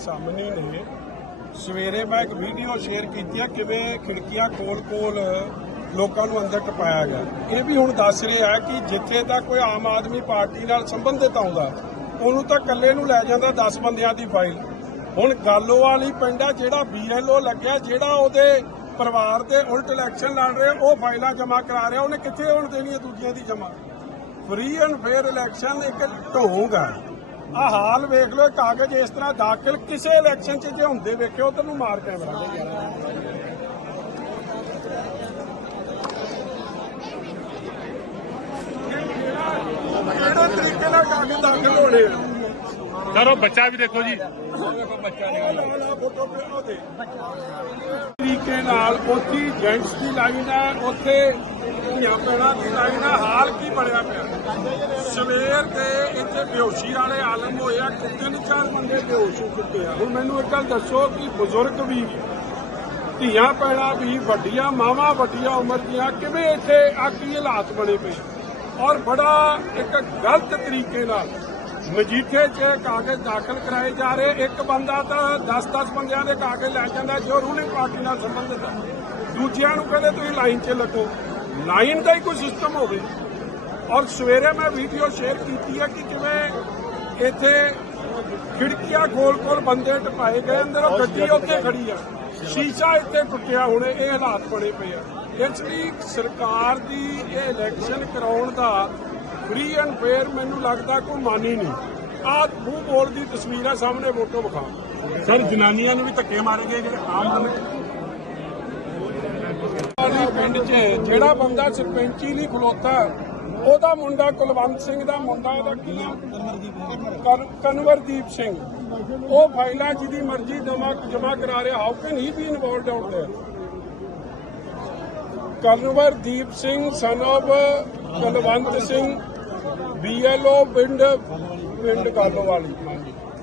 ਸਾਹਮਣੇ ਨੇ ਸਵੇਰੇ ਮੈਂ ਇੱਕ ਵੀਡੀਓ ਸ਼ੇਅਰ ਕੀਤੀ ਆ, ਕਿਵੇਂ ਖਿੜਕੀਆਂ ਕੋਲ-ਕੋਲ ਲੋਕਾਂ ਨੂੰ ਅੰਦਰ ਟਪਾਇਆ ਗਿਆ। ਇਹ ਵੀ ਹੁਣ ਦੱਸ ਰਿਹਾ ਕਿ ਜਿੱਥੇ ਤਾਂ ਕੋਈ ਆਮ ਆਦਮੀ ਪਾਰਟੀ ਨਾਲ ਸੰਬੰਧਿਤ ਆਉਂਦਾ, ਉਹਨੂੰ ਤਾਂ ਇਕੱਲੇ ਨੂੰ ਲੈ ਜਾਂਦਾ 10 ਬੰਦਿਆਂ ਦੀ ਫਾਈਲ ਹੁਣ ਗਾਲੋਵਾਲ ਪਿੰਡ ਪਿੰਡਾ ਜਿਹੜਾ ਬੀਐਲਓ ਲੱਗਿਆ, ਜਿਹੜਾ ਉਹਦੇ ਪਰਿਵਾਰ ਦੇ ਉਲਟ ਇਲੈਕਸ਼ਨ ਲੜ ਰਿਹਾ, ਉਹ ਫਾਈਲਾਂ ਜਮ੍ਹਾਂ ਕਰਾ ਰਿਹਾ, ਉਹਨੇ ਕਿੱਥੇ ਹੋਣ ਹੈ ਦੂਜੀਆਂ ਦੀ ਜਮ੍ਹਾਂ? ਫ੍ਰੀ ਐਂਡ ਫੇਅਰ ਇਲੈਕਸ਼ਨ ਇੱਕ ਢੋਂਗ ਆ। ਆ ਹਾਲ ਵੇਖ ਲਓ ਕਾਗਜ਼ ਇਸ ਤਰ੍ਹਾਂ ਦਾਖਲ ਕਿਸੇ ਇਲੈਕਸ਼ਨ 'ਚ ਜੇ ਹੁੰਦੇ ਵੇਖਿਓ ਉਧਰ ਨੂੰ ਮਾਰ ਕੈਮਰਾ ਕਿਹੜੇ ਤਰੀਕੇ ਨਾਲ ਕਾਗਜ਼ ਦਾਖਲ ਹੋਣੇ ਆ? ਕਰੋ ਬੱਚਾ ਵੀ ਦੇਖੋ ਜੀ। ਤਰੀਕੇ ਨਾਲ ਉੱਥੇ ਜੈਂਟਸ ਦੀ ਲਾਈਨ ਹੈ, ਉੱਥੇ ਧੀਆਂ ਭੈਣਾਂ ਦੀ ਲਾਈਨ ਹੈ। ਹਾਲ ਕੀ ਬਣਿਆ ਪਿਆ? ਸਵੇਰ ਦੇ ਇੱਥੇ ਬੇਹੋਸ਼ੀ ਵਾਲੇ ਆਲਮ ਹੋਏ ਆ ਕਿ ਤਿੰਨ ਚਾਰ ਬੰਦੇ ਬੇਹੋਸ਼ ਹੋ ਚੁੱਕੇ ਆ। ਹੁਣ ਮੈਨੂੰ ਇੱਕ ਗੱਲ ਦੱਸੋ ਕਿ ਬਜ਼ੁਰਗ ਵੀ, ਧੀਆਂ ਭੈਣਾਂ ਵੀ, ਵੱਡੀਆਂ, ਮਾਵਾਂ, ਵੱਡੀਆਂ ਉਮਰ ਦੀਆਂ ਕਿਵੇਂ ਇੱਥੇ ਆ ਕੀ ਹਾਲਾਤ ਬਣੇ ਪਏ? ਔਰ ਬੜਾ ਇੱਕ ਗਲਤ ਤਰੀਕੇ ਨਾਲ ਮਜੀਠੇ 'ਚ ਕਾਗਜ਼ ਦਾਖਲ ਕਰਾਏ ਜਾ ਰਹੇ। ਇੱਕ ਬੰਦਾ ਤਾਂ 10-10 ਬੰਦਿਆਂ ਦੇ ਕਾਗਜ਼ ਲੈ ਜਾਂਦਾ ਜੋ ਰੂਲਿੰਗ ਪਾਰਟੀ ਨਾਲ ਸੰਬੰਧਿਤ ਹੈ ਦੂਜਿਆਂ ਨੂੰ ਕਹਿੰਦੇ ਤੁਸੀਂ ਲਾਈਨ 'ਚ ਲੱਗੋ ਲਾਈਨ ਦਾ ਹੀ ਕੋਈ ਸਿਸਟਮ ਹੋਵੇ। ਔਰ ਸਵੇਰੇ ਮੈਂ ਵੀਡੀਓ ਸ਼ੇਅਰ ਕੀਤੀ ਹੈ ਕਿ ਕਿਵੇਂ ਇੱਥੇ ਖਿੜਕੀਆਂ ਖੋਲ-ਖੋਲ ਬੰਦੇ ਟਪਾਏ ਗਏ ਅੰਦਰ ਉਹ ਗੱਡੀ ਉੱਥੇ ਖੜੀ ਆ। ਸ਼ੀਸ਼ਾ ਇੱਥੇ ਟੁੱਟਿਆ ਹੁਣੇ ਇਹ ਹਾਲਾਤ ਬਣੇ ਪਏ ਆ। ਇਸ ਲਈ ਸਰਕਾਰ ਦੀ ਇਹ ਇਲੈਕਸ਼ਨ ਕਰਾਉਣ ਦਾ ਫ੍ਰੀ ਐਂਡ ਫੇਅਰ ਮੈਨੂੰ ਲੱਗਦਾ ਕੋਈ ਮਾਨੀ ਨਹੀਂ। ਆਹ ਮੂੰਹ ਬੋਲ ਦੀ ਤਸਵੀਰ ਆ, ਸਾਹਮਣੇ ਫੋਟੋ ਵਿਖਾ। ਸਰ, ਜਨਾਨੀਆਂ ਨੂੰ ਵੀ ਧੱਕੇ ਮਾਰੇ ਗਏ ਜਿਹੜੇ ਆਮ ਵਾਲੀ ਪਿੰਡ 'ਚ ਜਿਹੜਾ ਬੰਦਾ ਸਰਪੰਚੀ ਲਈ ਖਲੋਤਾ, ਉਹਦਾ ਮੁੰਡਾ ਕੁਲਵੰਤ ਸਿੰਘ ਦਾ ਮੁੰਡਾ ਉਹਦਾ ਕੀ ਨਾਮ ਕਨਵਰਦੀਪ ਸਿੰਘ। ਉਹ ਫਾਈਲਾਂ ਜਿਹਦੀ ਮਰਜ਼ੀ ਜਮਾ ਜਮਾ ਕਰਾ ਰਿਹਾ how can he be involved out there Kanwardeep Singh son of Kulwant Singh BLO ਪਿੰਡ ਪਿੰਡ ਗਾਲੋਵਾਲੀ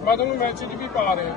ਮੈਂ ਤੁਹਾਨੂੰ ਮੈਸੇਜ ਵੀ ਪਾ ਰਿਹਾ।